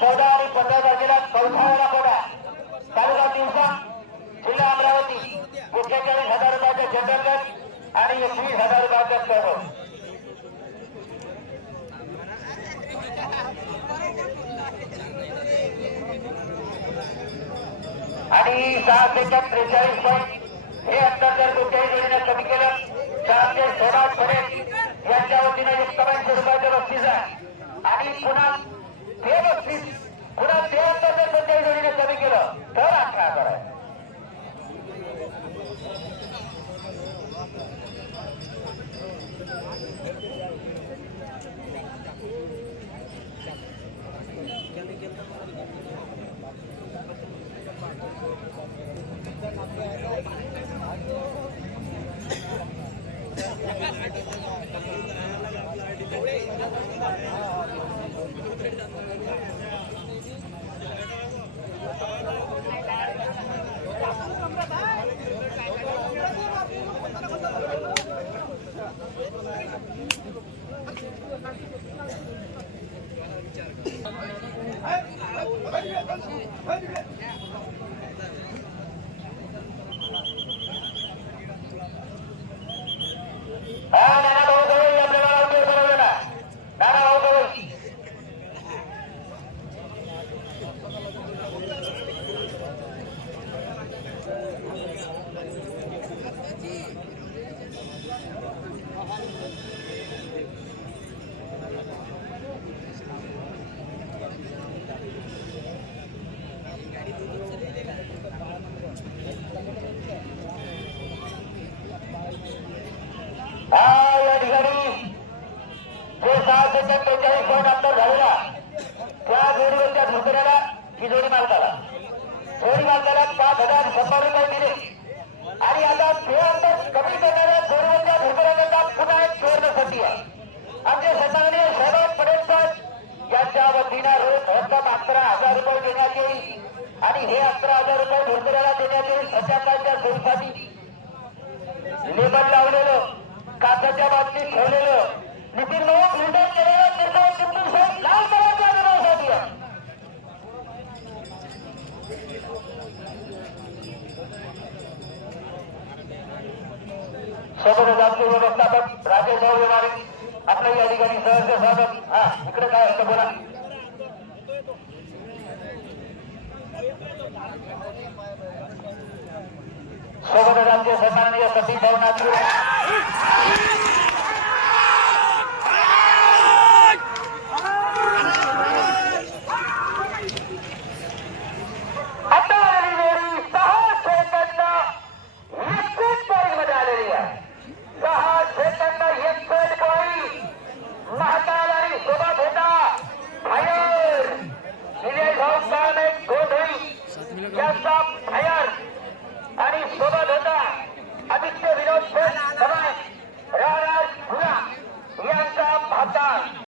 14 आणि 15 तारखेला कौठाळा कोडा तालुका दिवसा जिल्हा अमरावती 41,000 रुपयाचे जनरल गट आणि 21,000 रुपयाचे सर्व आणि 6 सेकंद 43 पॉईंट हे अंतर जर कुठल्याही जोडीने कमी केलं तर आमचे सोनाज परेड यांच्या वतीने 51 रुपयाचे बक्षीस आहे आणि पुन्हा ते बक्षीस पुन्हा ते अंतर जर कुठल्याही जोडीने कमी केलं तर 18,000 आहे. व्यवस्थापक राजेश आपल्या या ठिकाणी सहर्ष स्वागत. इकडे काय असतं बोला. सोबतच आमचे सन्माननीय सतीश भाऊ नागपूर आणि सोबत होता आदित्य विनोद